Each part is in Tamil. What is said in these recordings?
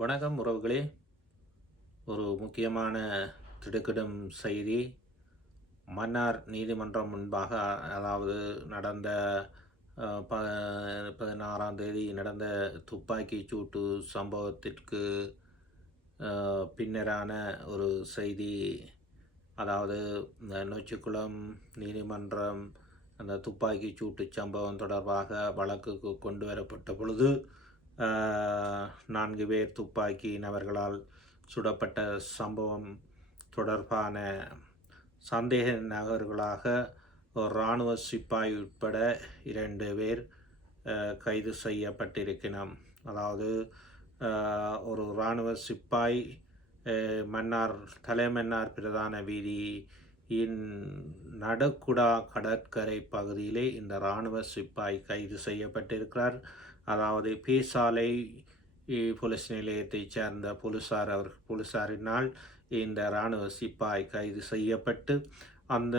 வணக்கம் உறவுகளே. ஒரு முக்கியமான திடுக்கிடும் செய்தி. மன்னார் நீதிமன்றம் முன்பாக அதாவது நடந்த ப பதினாறாம் தேதி நடந்த துப்பாக்கி சூட்டு சம்பவத்திற்கு பின்னரான ஒரு செய்தி. அதாவது இந்த நொச்சிக்குளம் நீதிமன்றம் அந்த துப்பாக்கி சூட்டு சம்பவம் தொடர்பாக வழக்குக்கு கொண்டு வரப்பட்ட பொழுது நான்கு பேர் துப்பாக்கி நபர்களால் சுடப்பட்ட சம்பவம் தொடர்பான சந்தேக நகர்களாக ஒரு இராணுவ சிப்பாய் உட்பட இரண்டு பேர் கைது செய்யப்பட்டிருக்கணும் அதாவது ஒரு இராணுவ சிப்பாய் மன்னார் தலைமன்னார் பிரதான வீதி இன் நடக்குடா கடற்கரை பகுதியிலே இந்த இராணுவ சிப்பாய் கைது செய்யப்பட்டிருக்கிறார். அதாவது பேசாலை இ- போலீஸ் நிலையத்தைச் சேர்ந்த போலீசார் அவர் போலீசாரினால் இந்த இராணுவ சிப்பாய் கைது செய்யப்பட்டு அந்த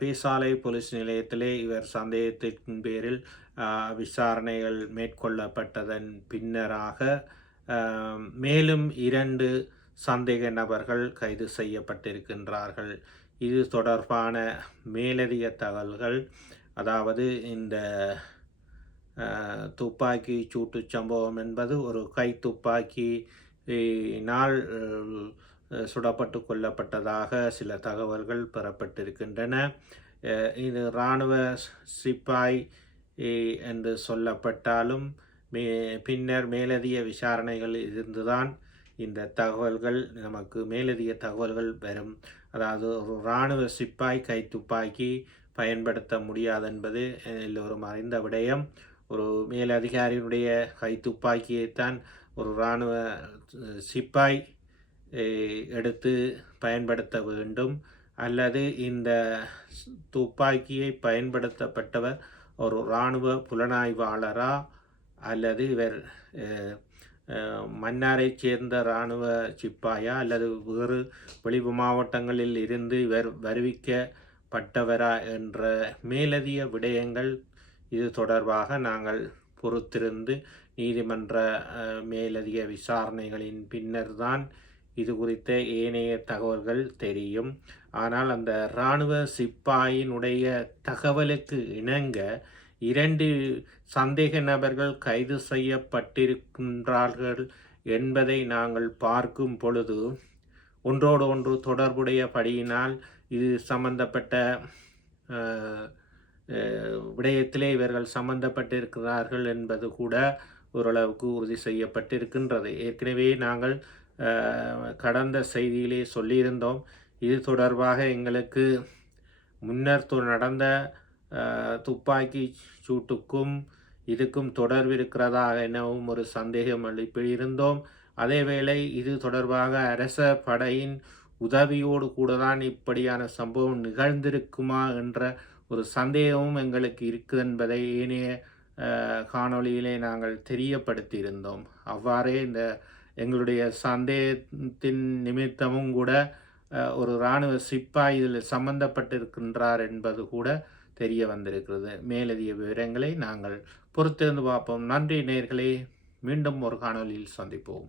பேசாலை போலீஸ் நிலையத்திலே இவர் சந்தேகத்தின் பேரில் விசாரணைகள் மேற்கொள்ளப்பட்டதன் பின்னராக மேலும் இரண்டு சந்தேக நபர்கள் கைது செய்யப்பட்டிருக்கின்றார்கள். இது தொடர்பான மேலதிக தகவல்கள் அதாவது இந்த துப்பாக்கி சூட்டு சம்பவம் என்பது ஒரு கை துப்பாக்கி நாள் சுடப்பட்டு கொல்லப்பட்டதாக சில தகவல்கள் பெறப்பட்டிருக்கின்றன. இது இராணுவ சிப்பாய் என்று சொல்லப்பட்டாலும் மே பின்னர் மேலதிக விசாரணைகள் இருந்துதான் இந்த தகவல்கள் நமக்கு மேலதிக தகவல்கள் வரும். அதாவது ஒரு இராணுவ சிப்பாய் கை துப்பாக்கி பயன்படுத்த முடியாது என்பது எல்லோரும் அறிந்த விடயம். ஒரு மேலதிகாரியினுடைய கை துப்பாக்கியைத்தான் ஒரு இராணுவ சிப்பாய் எடுத்து பயன்படுத்த வேண்டும். அல்லது இந்த துப்பாக்கியை பயன்படுத்தப்பட்டவர் ஒரு இராணுவ புலனாய்வாளரா? அல்லது இவர் மன்னாரை மன்னாரைச் சேர்ந்த இராணுவ சிப்பாயா அல்லது வேறு வெளிவு மாவட்டங்களில் இருந்து வர் வருவிக்கப்பட்டவரா என்ற மேலதிக விடயங்கள் இது தொடர்பாக நாங்கள் பொறுத்திருந்து நீதிமன்ற மேலதிக விசாரணைகளின் பின்னர்தான் இது குறித்த ஏனைய தகவல்கள் தெரியும். ஆனால் அந்த இராணுவ சிப்பாயினுடைய தகவலுக்கு இணங்க இரண்டு சந்தேக நபர்கள் கைது செய்யப்பட்டிருக்கின்றார்கள் என்பதை நாங்கள் பார்க்கும் பொழுது ஒன்றோடு ஒன்று தொடர்புடையபடியினால் இது சம்பந்தப்பட்ட விடயத்திலே இவர்கள் சம்பந்தப்பட்டிருக்கிறார்கள் என்பது கூட ஓரளவுக்கு உறுதி செய்யப்பட்டிருக்கின்றது. ஏற்கனவே நாங்கள் கடந்த செய்தியிலே சொல்லியிருந்தோம். இது தொடர்பாக எங்களுக்கு முன்னர் நடந்த துப்பாக்கி சூட்டுக்கும் இதுக்கும் தொடர்பிருக்கிறதா எனவும் ஒரு சந்தேகம் எழுப்பியிருந்தோம் அதேவேளை இது தொடர்பாக அரச படையின் உதவியோடு கூட தான் இப்படியான சம்பவம் நிகழ்ந்திருக்குமா என்ற ஒரு சந்தேகமும் எங்களுக்கு இருக்குது என்பதை ஏனைய காணொளியிலே நாங்கள் தெரியப்படுத்தியிருந்தோம். அவ்வாறே இந்த எங்களுடைய சந்தேகத்தின் நிமித்தமும் கூட ஒரு இராணுவ சிப்பாய் இதில் சம்பந்தப்பட்டிருக்கின்றார் என்பது கூட தெரிய வந்திருக்கிறது. மேலதிக விவரங்களை நாங்கள் பொறுத்திருந்து பார்ப்போம். நன்றி நேர்களே. மீண்டும் ஒரு காணொலியில் சந்திப்போம்.